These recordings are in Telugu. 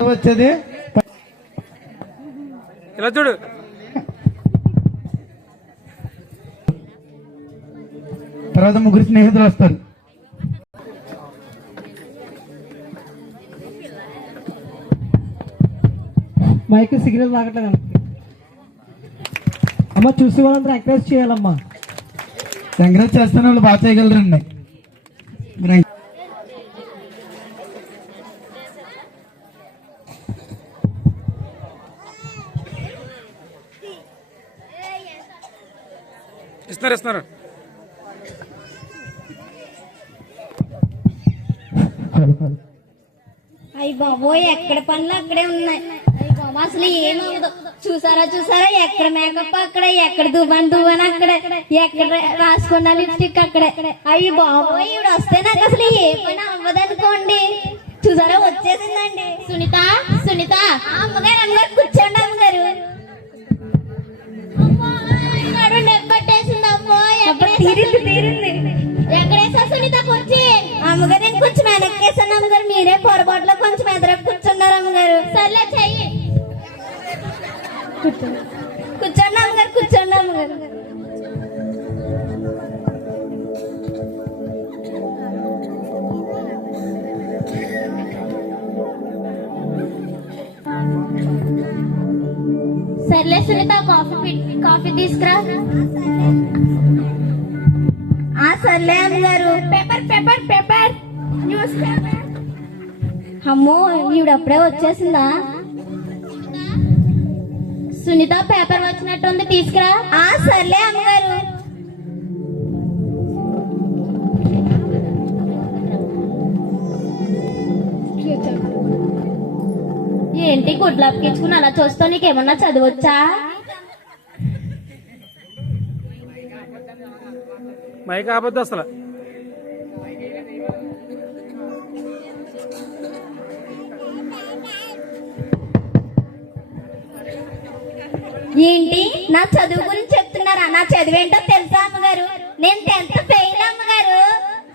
వచ్చేది ఇలా చూడు. తర్వాత ముగ్గురు స్నేహితులు వస్తారు. మైక్ సిగ్నల్ రాగట్లేదు అమ్మ. చూసి వాళ్ళందరూ ఎంకరేజ్ చేయాలమ్మా. ఎంకరేజ్ చేస్తున్న వాళ్ళు బాగా చేయగలరండి. ఇస్తున్నారు. అయ్యి బాబోయ్, ఎక్కడ పనులు అక్కడే ఉన్నాయి. అయ్యి బాబా, అసలు ఏమవుదు. చూసారా ఎక్కడ మేకప్ అక్కడ, ఎక్కడ దువ్వని అక్కడ, ఎక్కడ రాసుకున్న లిప్స్టిక్ అక్కడే. అయ్యి బాబోయ్, ఇవిడ వస్తే నాకు అసలు ఏ పని అవ్వదనుకోండి. చూసారా, వచ్చేసిందండి. సునీత అమ్మగారు కూర్చోండి అమ్మగారు. నెప్పట్టేసింది అమ్మో. తీరింది. ఎక్కడేసా సునీత కూర్చి? అమ్మగారు నేను కొంచెం వెనక్కేసాను అమ్మగారు. మీరే పొరపాటులో కొంచెం ఎదురకు కూర్చున్నారు అమ్మగారు. సర్లే చెయ్యి. కూర్చోండి అమ్మగారు. సర్లే సునీత, కాఫీ తీసుకురా. సర్లే అమ్మగారు. Paper news paper. అమ్మో, ఈవిడప్పుడే వచ్చేసిందా? సునీత, పేపర్ వచ్చినట్టుంది, తీసుకురా. సర్లే అమ్మగారు. ఏంటి గుడ్లు అప్పించుకుని అలా చూస్తా? నీకేమన్నా చదవచ్చా? మైక్ ఆపద్దు అసలు. ఏంటి, నా చదువు గురించి చెప్తున్నారా? నా చదువేంటో తెలుసా అమ్మగారు? నేను 10th ఫెయిల్ అమ్మగారు.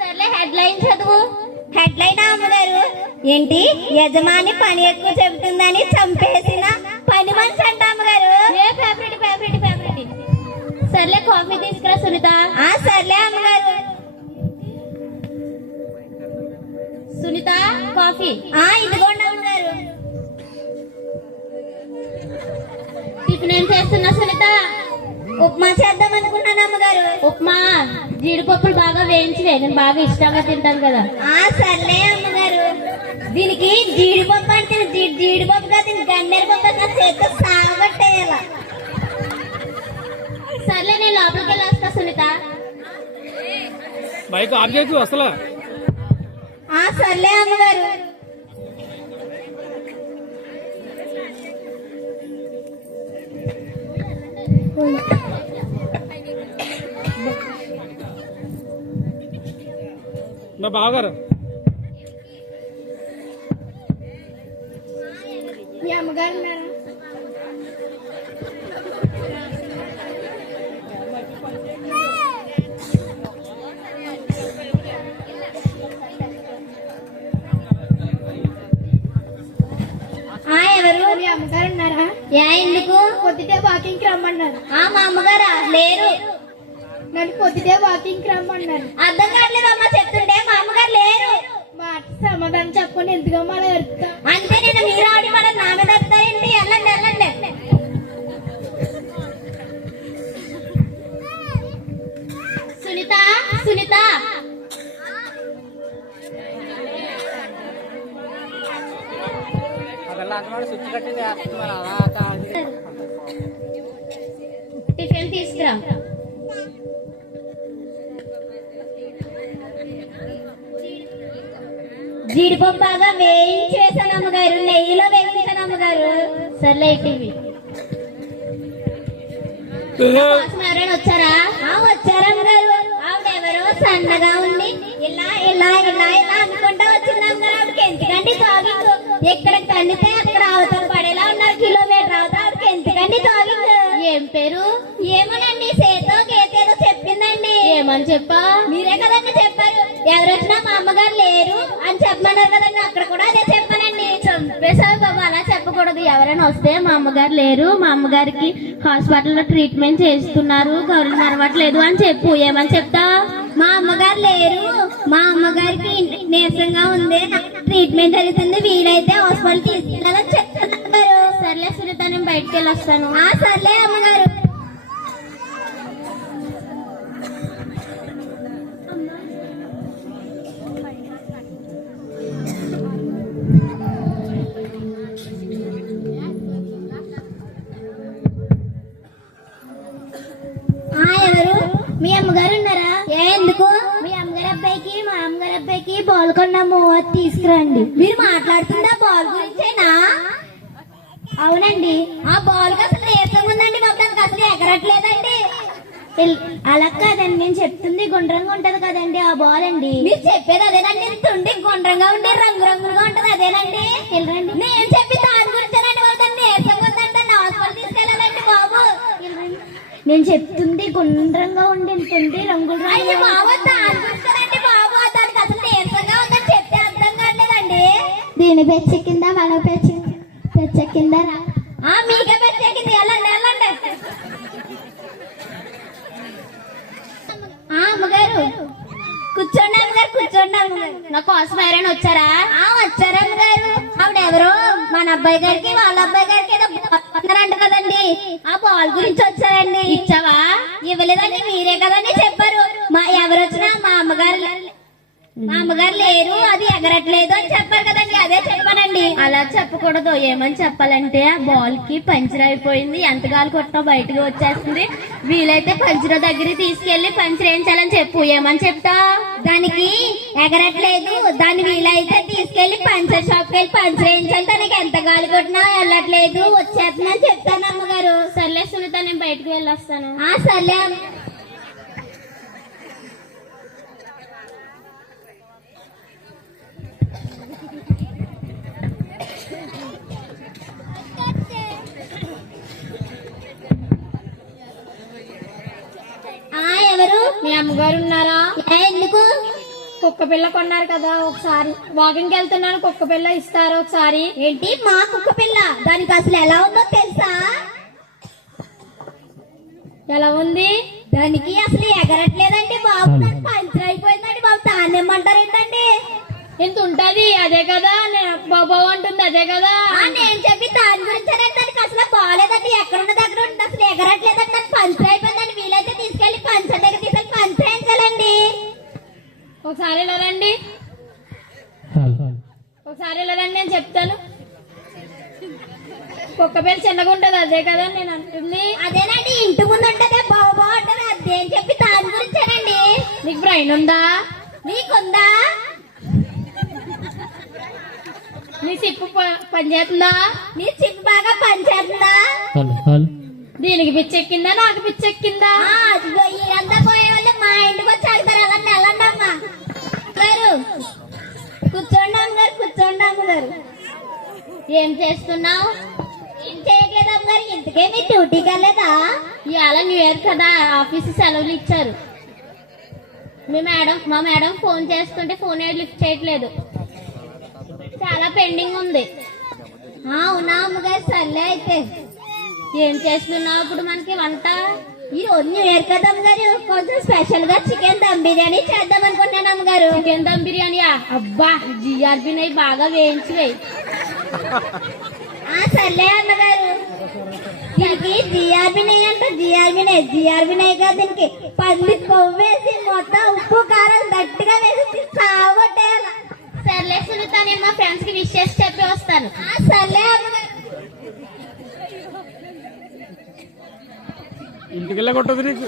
సర్లే, హెడ్లైన్ చదువు. హెడ్లైన్ అమ్మగారు? ఏంటి, యజమాని పని ఎక్కువ చెబుతుందని చంపేసిన పని మనిషి అంట అమ్మగారు. ఫేవరెట్. సర్లే, కాఫీ తీసుకురా సునీత. సర్లే అమ్మగారు. సునీత, కాఫీ. ఇదిగోండి అమ్మగారు. టిఫిన్ ఏం చేస్తున్నా సునీత? ఉప్మా చేద్దాం అనుకున్నాను అమ్మగారు. ఉప్మా జీడిపప్పులు బాగా వేయించి నేను బాగా ఇష్టంగా తింటాను కదా. సర్లే అమ్మగారు. దీనికి జీడిపప్పు అంటే జీడిపప్పు కాదు, గన్నేరు పప్పు నా చేతితో సాగొట్టేయాల. సర్లే, నేను లోపలికి వెళ్ళి వస్తా సునీత. మైక్ ఆఫ్ చేయకు అసలు. సర్లే అమ్మగారు. మా బావగారు అమ్మగారు ఎవరు? మీ అమ్మగారు ఉన్నారా? ఎందుకు? పొద్దుటే వాకింగ్ కి రమ్మన్నారు. మా అమ్మగారా? లేరు. నన్ను పొద్దుటే వాకింగ్ కి రమ్మన్నారు. అర్థం కావట్లేదు అమ్మ చెప్తుంటే. మా అమ్మగారు లేరు. మాట సమాధానం చెప్పండి. ఎందుకో మళ్ళీ ఎరుతా అంటే నేను మీరు ఆడి మన నా మీద వస్తారండి. వెళ్ళండి. సునీత టిఫిన్ తీసుకురా. జీడిపప్పు బాగా వేయించి వేసాను అమ్మగారు. నెయ్యిలో వేయించాను అమ్మగారు. సర్లే, టీవీ ఎవరైనా వచ్చారా? వచ్చారమ్మగారు. ఆవిడెవరో సన్నగా ఉంది. ఇలా అనుకుంటా వచ్చింది అమ్మగారు. ఆవిడకి ఎందుకండి తాగింగ్? ఎక్కడ కన్నితే అక్కడ అవతల పడేలా ఉన్నారు. కిలోమీటర్ అవతల ఆవిడకి ఎందుకండి తాగింగ్? ఏం పేరు? ఏమోనండి, సేతో గేతేదో చెప్పిందండి. ఏమని చెప్పా? మీరే కదండి చెప్పారు. ఎవరొచ్చినా మా అమ్మగారు లేరు అని చెప్పమన్నారు కదండి. అక్కడ కూడా అదే చెప్పానండి. చెప్పేసావు బాబా, అలా చెప్పకూడదు. ఎవరైనా వస్తే మా అమ్మగారు లేరు, మా అమ్మగారికి హాస్పిటల్లో ట్రీట్మెంట్ చేస్తున్నారు, కరుణ నడవట్లేదు అని చెప్పు. ఏమని చెప్తా? మా అమ్మగారు లేరు, మా అమ్మగారికి నీరసంగా ఉంది, ట్రీట్మెంట్ జరుగుతుంది, వీలైతే హాస్పిటల్ తీసుకెళ్ళాలని చెప్తున్నారు. సర్లే సునీత, నేను బయటకు వెళ్ళి వస్తాను. సర్లే అమ్మగారు. ఎవరు? మీ అమ్మగారు ఉన్నారా? ఎందుకు? మీ అమ్మగారు అబ్బాయికి మా అమ్మగారు అబ్బాయికి బాల్ కొన్నాము, అది తీసుకురండి. మీరు మాట్లాడుతుందా బాల్ గురించేనా? అవునండి. ఆ బాల్ కి అసలు నీరసంగా ఉందండి బాబు, దానికి అసలు ఎగరట్లేదండి. అలా కాదండి, నేను చెప్తుంది గుండ్రంగా ఉంటది కదండి ఆ బాల్ అండి. మీరు చెప్పేది అదేనండి, తుండి గుండ్రంగా ఉండి రంగు రంగులుగా ఉంటది అదేనండి. వెళ్ళండి. నేను చెప్పి దాని గురించేనండి బాబు, దాన్ని నీరసంగా ఉందండి, దాన్ని హాస్పిటల్ తీసుకెళ్ళాలండి బాబు. నేను చెప్తుంది గుండ్రంగా ఉండి రంగులు బాబు, దాని గురించేనండి బాబు, దానికి అసలు నీరసంగా ఉందని చెప్తే అర్థం కావట్లేదండి. దీని పెచ్చెక్కిందా మన పెచ్చెక్కిందా? మీకే పెచ్చెక్కింది. వెళ్ళండి వెళ్ళండి. అమ్మగారు కూర్చోండి, అమ్మగారు కూర్చోండి. అమ్మగారు నా కోసం ఎవరైనా వచ్చారా? వచ్చారా అమ్మగారు? ఆవిడెవరో మన అబ్బాయి గారికి వాళ్ళ అబ్బాయి గారికి ఏదో అంట కదండి, ఆ బాల్ గురించి వచ్చారండి. ఇచ్చావా? ఇవ్వలేదండి, మీరే కదండి చెప్పారు. ఎవరు వచ్చినా మా అమ్మగారు లేరు, అది ఎగరట్లేదు అని చెప్పారు కదండి, అదే చెప్పానండి. అలా చెప్పకూడదు. ఏమని చెప్పాలంటే, ఆ బాల్ కి పంచర్ అయిపోయింది, ఎంత గాలి కొట్టినా బయటకు వచ్చేస్తుంది, వీలైతే పంచర్ దగ్గర తీసుకెళ్లి పంచర్ వేయించాలని చెప్పు. ఏమని చెప్తా? దానికి ఎగరట్లేదు, దాన్ని వీలైతే తీసుకెళ్లి పంచర్ షాప్ కి వెళ్ళి పంచర్ వేయించాలి, దానికి ఎంత గాలి కొట్టినా వెళ్ళట్లేదు, వచ్చేస్తుందని చెప్తాను అమ్మగారు. సర్లే సునీత, నేను బయటకు వెళ్ళొస్తాను. సర్లే. ఎవరు? మీ అమ్మగారు ఉన్నారా? ఎందుకు? కుక్క పిల్ల కొన్నారు కదా, ఒకసారి వాకింగ్ వెళ్తున్నాను, కుక్క పిల్ల ఇస్తారా ఒకసారి? ఏంటి మా కుక్క పిల్ల? దానికి అసలు ఎలా ఉందో తెలుసా? ఎలా ఉంది? దానికి అసలు ఎగరట్లేదండి బాబు, దానికి పంచర్ అయిపోయిందండి బాబు. దాన్ని ఏమంటారు ఏంటండి? ఎంత ఉంటది? అదే కదా బాబా అంటుంది, అదే కదా నేను చెప్పి. దాని గురించి దానికి అసలు బాగాలేదండి, ఎక్కడున్న దగ్గర ఉంటుంది, అసలు ఎగరట్లేదండి, దానికి పంచర్ అయిపోయిందండి, వీలైతే తీసుకెళ్లి పంచర్ దగ్గర తీసుకెళ్లి పంచర్ వేయించాలండి. ఒకసారి ఇలా రండి, ఒకసారి ఇలా రండి, నేను చెప్తాను. కుక్క పేరు చిన్నగా ఉంటది, అదే కదా నేను అంటుంది. అదేనండి, ఇంటి ముందు ఉంటదే బాబా అంటది, అదే అని చెప్పి దాని గురించేనండి. నీకు బ్రెయిన్ ఉందా? నీకుందా? నీ చిప్పు పనిచేస్తుందా? నీ చిప్పు బాగా పనిచేస్తుందా? దీనికి పిచ్చెక్కిందా నాకు పిచ్చెక్కిందా? ఇదంతా పోయే వాళ్ళు మా ఇంటికి వచ్చి అడుగుతారు. వెళ్ళండి వెళ్ళండి అమ్మా గారు, కూర్చోండి అమ్మగారు, కూర్చోండి అమ్మగారు. ఏం చేస్తున్నావు? ఏం చేయట్లేదు అమ్మగారు. ఇంతకే మీ డ్యూటీ కాలేదా? ఇవాళ న్యూ ఇయర్ కదా, ఆఫీస్ సెలవులు ఇచ్చారు. మా మేడం ఫోన్ చేస్తుంటే ఫోన్ లిఫ్ట్ చేయట్లేదు, చాలా పెండింగ్ ఉంది. అవునా అమ్మగారు? సర్లే అయితే. ఏం చేస్తున్నావు ఇప్పుడు మనకి వంట? ఈ రోజు న్యూ ఇయర్ కదా అమ్మగారు, కొంచెం స్పెషల్ గా చికెన్ దమ్ బిర్యానీ చేద్దాం అనుకుంటున్నాను అమ్మగారు. చికెన్ దమ్ బిర్యానీయా? అబ్బా, జిఆర్బి నెయ్యి బాగా వేయించి. సర్లే అమ్మగారు. దీనికి జిఆర్బి నెయ్యి అంటే జిఆర్బి నెయ్యి కాదు, దీనికి పల్లి కొవ్వేసి మొత్తం ఉప్పు కారం గట్టిగా వేసి సాగొట్టేయాలి. సర్లే సునీత, నేను మా ఫ్రెండ్స్ కి విష్ చేసి చెప్పి వస్తాను. సర్లే అమ్మగారు. ఇంటికెళ్ళ కొట్టదు నీకు.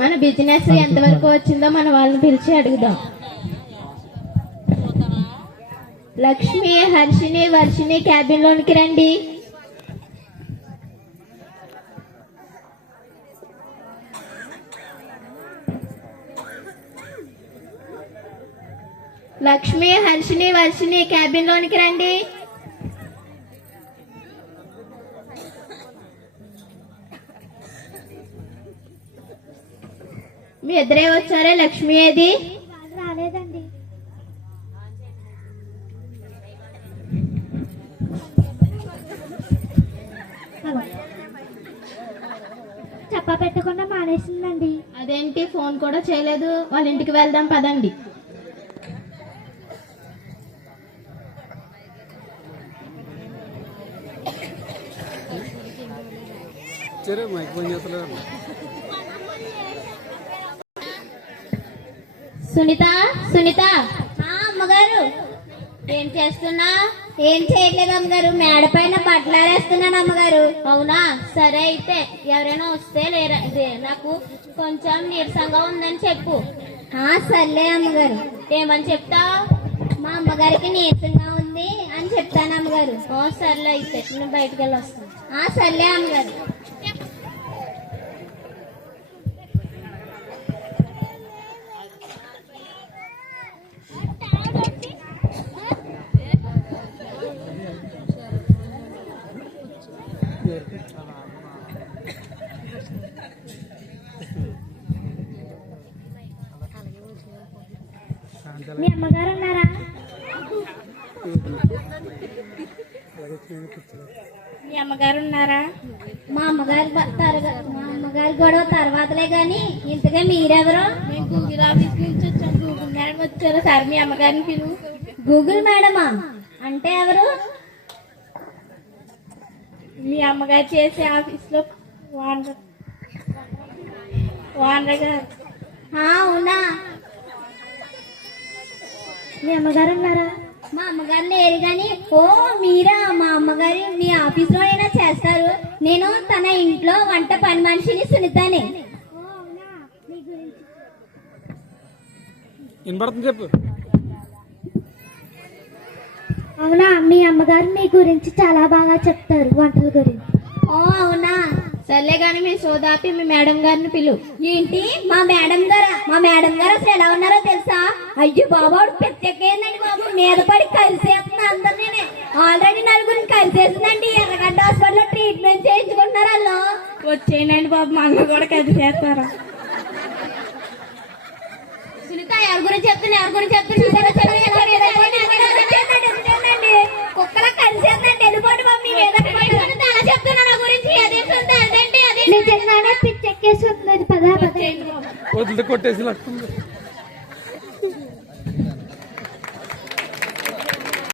మన బిజినెస్ ఎంతవరకు వచ్చిందో మన వాళ్ళని పిలిచి అడుగుదాం. లక్ష్మి, హర్షిని, వర్షిని క్యాబిన్ లోనికి రండి. లక్ష్మి, హర్షిని, వర్షిని క్యాబిన్ లోనికి రండి. మీ ఇద్దరే వచ్చారే, లక్ష్మి ఏది? రాలేదండి. చెప్పా పెట్టకుండా మానేసిందండి. అదేంటి, ఫోన్ కూడా చేయలేదు? వాళ్ళ ఇంటికి వెళ్దాం పదండి. సరే మైక్ ఫోన్ చేస్తలేదు. సునీత, సునీత. అమ్మగారు, ఏం చేస్తున్నా? ఏం చేయట్లేదు అమ్మగారు, మేడ పైన బట్టలారేస్తున్నాను అమ్మగారు. అవునా, సరే అయితే ఎవరైనా వస్తే లేరా, నాకు కొంచెం నీరసంగా ఉందని చెప్పు. సర్లే అమ్మగారు. ఏమని చెప్తా? మా అమ్మగారికి నీరసంగా ఉంది అని చెప్తాను అమ్మగారు. సర్లే అయితే నేను బయటకు వెళ్ళి వస్తాను. సర్లే అమ్మగారు. మీ అమ్మగారు ఉన్నారా? మీ అమ్మగారు ఉన్నారా? మా అమ్మగారు గొడవ తర్వాతలే గాని ఇంతగా మీరెవరు? మేము గూగుల్ ఆఫీస్ నుంచి వచ్చాం. గూగుల్ మేడం వచ్చారు సార్, మీ అమ్మగారిని పిలువు. గూగుల్ మేడమా అంటే ఎవరు? మీ అమ్మగారు చేసే ఆఫీస్ లో ఓనర్ గారు. అవునా, మీ అమ్మగారు ఉన్నారా? మా అమ్మగారు లేరు గాని. మీరా? మా అమ్మగారు మీ ఆఫీస్ లో అయినా చేస్తారు. నేను తన ఇంట్లో వంట పని మనిషిని, సునీతని. వినపడుతుంది, చెప్పు. అవునా, మీ అమ్మగారు మీ గురించి చాలా బాగా చెప్తారు, వంటల గురించి. అవునా, సర్లే గాని మీ సోదాపి మీ మేడం గారిని పిలు. ఏంటి, మా మేడం గారా? మా మేడం గారు అసలు ఎలా ఉన్నారో తెలుసా? అయ్యో బాబాడు పెద్దకేందండి బాబు, మీద పడి కలిసేస్తున్నా అందరినీ. ఆల్రెడీ నలుగురిని కలిసేసిందండి. ఎర్రగడ్డ హాస్పిటల్లో ట్రీట్మెంట్ చేయించుకుంటున్నారు వాళ్ళు. వచ్చేయండి బాబు, మా అన్న కూడా కలిసేస్తారా? సునీత, ఎవరి గురించి చెప్తున్నా? ఎవరి గురించి చెప్తున్నా? కుక్కల కలిసేందండి. వెళ్ళిపోండి బాబు, మీ మీద అలా చెప్తున్నా నా గురించి. అదేంటి నిజంగానే పిచ్చెక్కేసి వస్తుంది. పదా పద వదిలి కొట్టేసి లక్ష్మి.